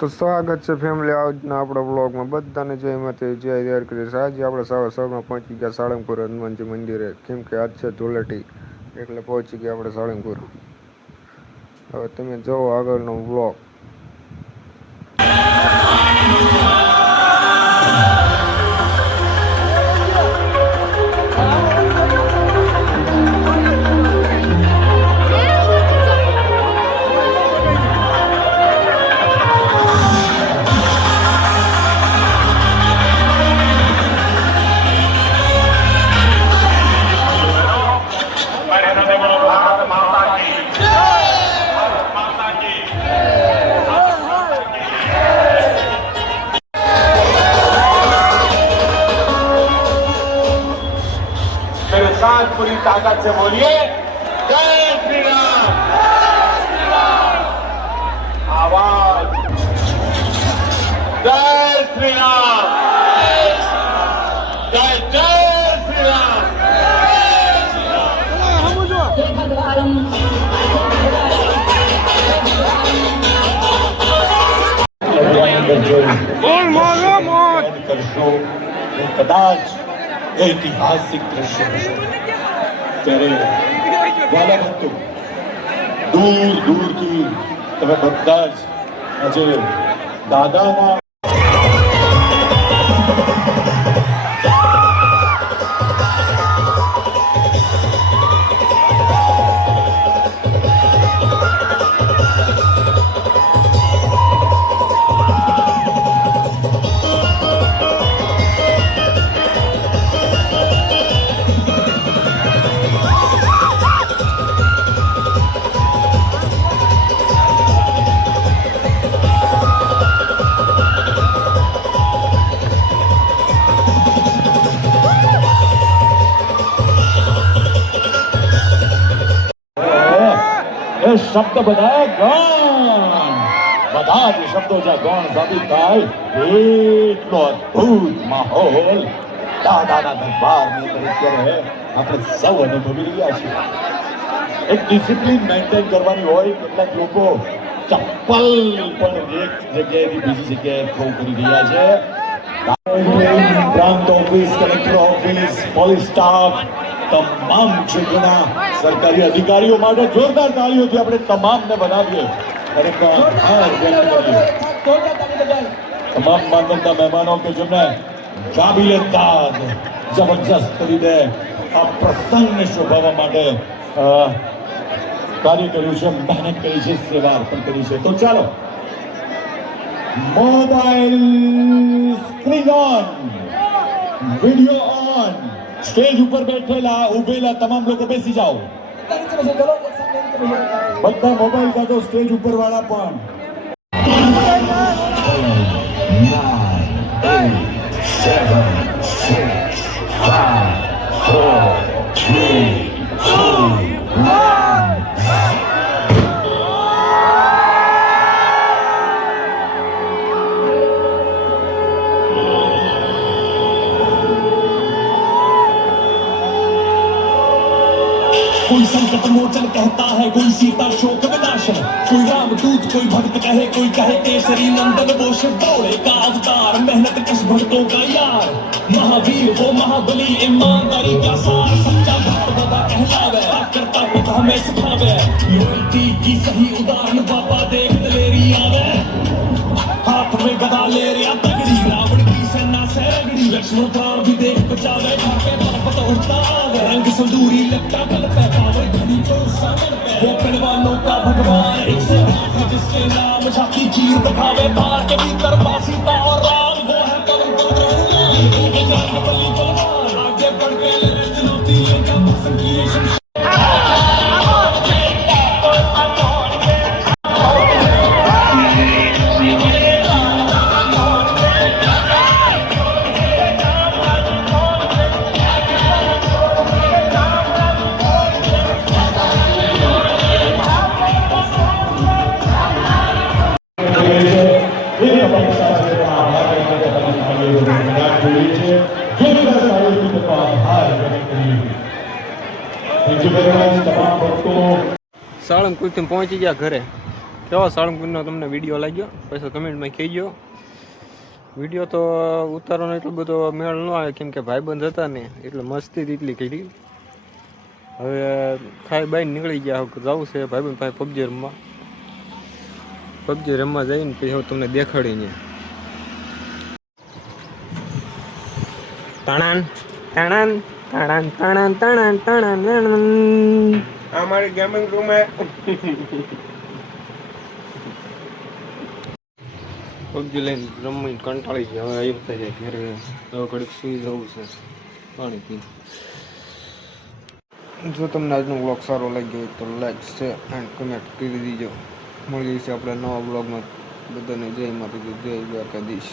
તો સ્વાગત છે ફેમિલી આજના આપણા બ્લોગમાં બધાને જય માતા જય તૈયાર કરીએ છીએ. આજે આપણે સવારમાં પહોંચી ગયા સાળંગપુર હનુમાનજી મંદિરે, કેમ કે આજ છે ધૂળેટી એટલે પહોંચી ગયા આપણે સાળંગપુર. હવે તમે જોવો આગળનો બ્લોગ. साथ पूरी ताकत से बोलिए जय श्री राम। आवाज जय श्री राम, जय जय श्री राम। કરશો કદાચ ऐतिहासिक दृश्य ત્યારે વાલા ભક્તો દૂર દૂરથી તમે બધા જ આજે દાદાના શબ્દ બધા ગૌણ, બધા જ શબ્દો જ્યાં ગૌણ સાબિત થાય એટલો અદભુત માહોલ દાદાના દરબારની અંદર અત્યારે આપણે સૌ અનુભવી રહ્યા છીએ. એક ડિસિપ્લિન મેન્ટેન કરવાની હોય, કેટલાક લોકો ચપ્પલ પણ એક જગ્યાએથી બીજી જગ્યાએ થ્રો કરી રહ્યા છે. પ્રાંત office, collector office, police staff, તમામ ક્ષેત્રના સરકારી અધિકારીઓ માટે જોરદાર તાળીઓથી આપણે તમામને બનાવીએ. તમામ માનવતા મહેમાનો કે જેમને કાબિલિયત જબરજસ્ત રીતે આ પ્રસંગને શોભાવવા માટે કાર્ય કર્યું છે, મહેનત કરી છે, સેવા અર્પણ કરી છે. તો ચાલો mobile screen on, video on. Stage ઉપર બેઠેલા ઉભેલા તમામ લોકો બેસી જાઓ. બધા મોબાઈલ કાઢો, સ્ટેજ ઉપર વાળા પણ. 9, 8, 7, 6, 5, 4, 3, 2, 1. कोई संकट मोचन कहता है, कोई सीता शोक विनाशन, कोई राम दूत, कोई भक्त कहे, कोई कहे केसरी नंदन, वो शिव भोले का अवतार, मेहनत कश भक्तों का यार, महावीर वो महाबली, ईमानदारी का सार, सच्चा भक्त बाबा कहलावे, करता पिता हमें सिखावे, लॉयल्टी की सही उदाहरण बाबा देख दलेरी आवे, हाथ में गदा ले रिया तगड़ी, रावण की सेना से रगड़ी, लक्ष्मण प्राण भी देख बचावे, ढाके पर्वत उड़ता आवे, रंग संदूरी लगता गल पे पावे, घड़ी तो सामन पे, वो पहलवानों का भगवान, एक से जिसके नाम झांकी चीर दिखावे, बाहर के भीतर सीता और राम, वो है कलम बलवान, आगे बढ़ के चुनौती लेकर पसंद की સાળંગપુરથી પહોંચી ગયા ઘરે, કેવો સાળંગપુરનો તમને વિડીયો લાગ્યો પછી કમેન્ટમાં કહેજો. વિડીયો તો ઉતારવાનો એટલો બધો મેળ ન આવે કેમ કે ભાઈબંધ હતા ને એટલે મસ્તી એટલી કરી. હવે ખાઈ બાઈને નીકળી ગયા જવું છે ભાઈબંધ પાસે પબજી રમવા જઈને પછી હું તમને દેખાડીને તણાન તણાન તણાન તણાન તણાન તણાન આ મારી ગેમિંગ રૂમ હે. પબજી લઈને રમીને કંટાળી ગયા. હવે એમ થાય છે ઘરે હવે ઘડીક સુઈ જવું છે પાણી પી. જો તમને આજનો વ્લોગ સારો લાગ્યો હોય તો લાઈક શેર એન્ડ કમેન્ટ કરી દીજો. મળીએ છીએ આપણે નવા વ્લોગમાં. બધાને જય માતાજી, જય દ્વારકાધીશ.